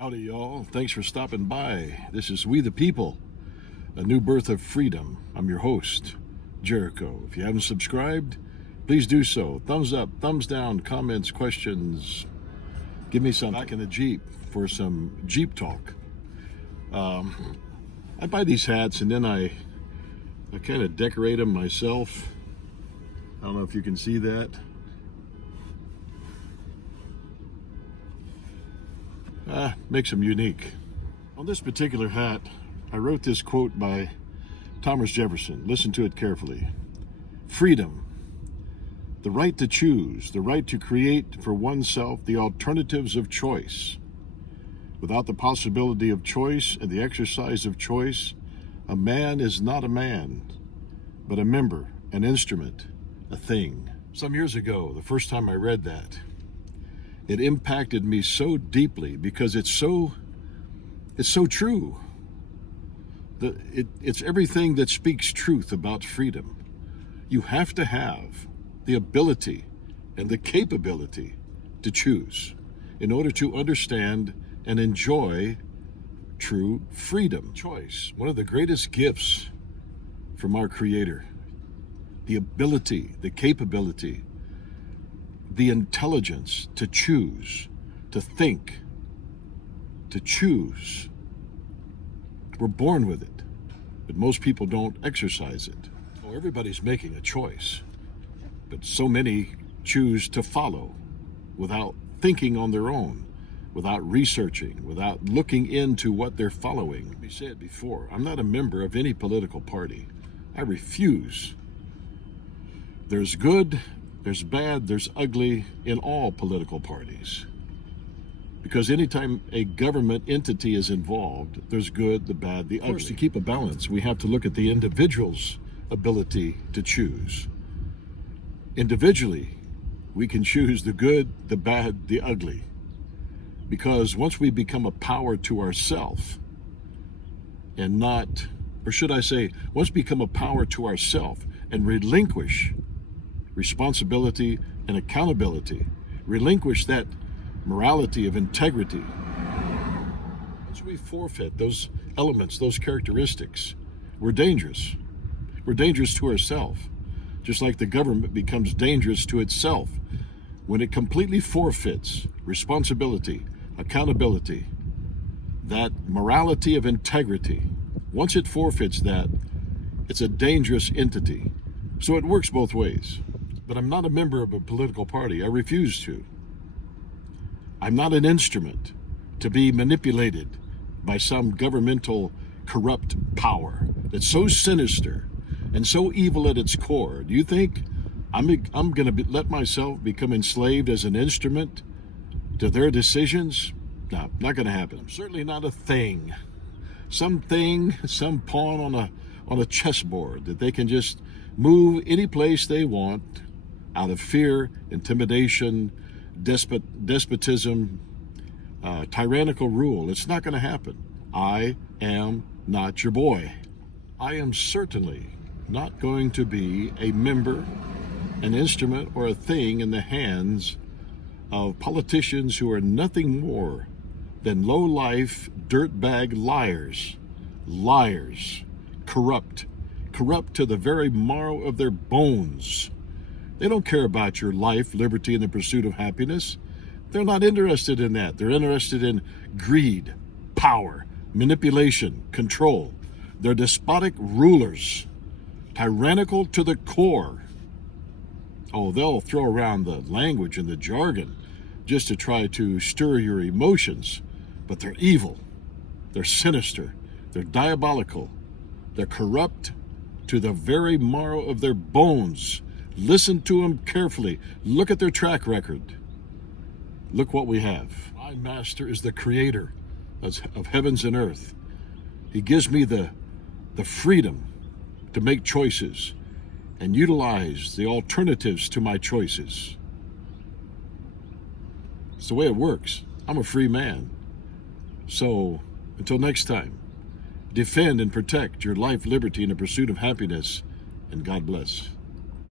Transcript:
Howdy, y'all. Thanks for stopping by. This is We the People, a new birth of freedom. I'm your host, Jericho. If you haven't subscribed, please do so. Thumbs up, thumbs down, comments, questions. Give me some back in the Jeep for some Jeep talk. I buy these hats and then I kind of decorate them myself. I don't know if you can see that. Makes them unique. On this particular hat, I wrote this quote by Thomas Jefferson. Listen to it carefully. Freedom, the right to choose, the right to create for oneself the alternatives of choice. Without the possibility of choice and the exercise of choice, a man is not a man, but a member, an instrument, a thing. Some years ago, the first time I read that, it impacted me so deeply because it's so true. It's everything that speaks truth about freedom. You have to have the ability and the capability to choose in order to understand and enjoy true freedom. Choice, one of the greatest gifts from our Creator. The ability, the capability, the intelligence to choose, to think, to choose. We're born with it, but most people don't exercise it. Oh, everybody's making a choice, but so many choose to follow without thinking on their own, without researching, without looking into what they're following. Let me say it before, I'm not a member of any political party. I refuse. There's good, there's bad, there's ugly in all political parties. Because anytime a government entity is involved, there's good, the bad, the ugly. Of course, to keep a balance, we have to look at the individual's ability to choose. Individually, we can choose the good, the bad, the ugly. Because once we become a power to ourselves, and not, or should I say, once we become a power to ourselves and relinquish responsibility and accountability, relinquish that morality of integrity. Once we forfeit those elements, those characteristics, we're dangerous. We're dangerous to ourselves, just like the government becomes dangerous to itself when it completely forfeits responsibility, accountability, that morality of integrity. Once it forfeits that, it's a dangerous entity. So it works both ways. But I'm not a member of a political party. I refuse to. I'm not an instrument to be manipulated by some governmental corrupt power that's so sinister and so evil at its core. Do you think I'm going to let myself become enslaved as an instrument to their decisions? No, not going to happen. I'm certainly not a thing. Some pawn on a chessboard that they can just move any place they want out of fear, intimidation, despotism, tyrannical rule. It's not going to happen. I am not your boy. I am certainly not going to be a member, an instrument, or a thing in the hands of politicians who are nothing more than low-life, dirtbag liars. Liars. Corrupt to the very marrow of their bones. They don't care about your life, liberty, and the pursuit of happiness. They're not interested in that. They're interested in greed, power, manipulation, control. They're despotic rulers, tyrannical to the core. Oh, they'll throw around the language and the jargon just to try to stir your emotions, but they're evil. They're sinister. They're diabolical. They're corrupt to the very marrow of their bones. Listen to them carefully. Look at their track record. Look what we have. My master is the creator of heavens and earth. He gives me the freedom to make choices and utilize the alternatives to my choices. It's the way it works. I'm a free man. So, until next time, defend and protect your life, liberty, and the pursuit of happiness, and God bless.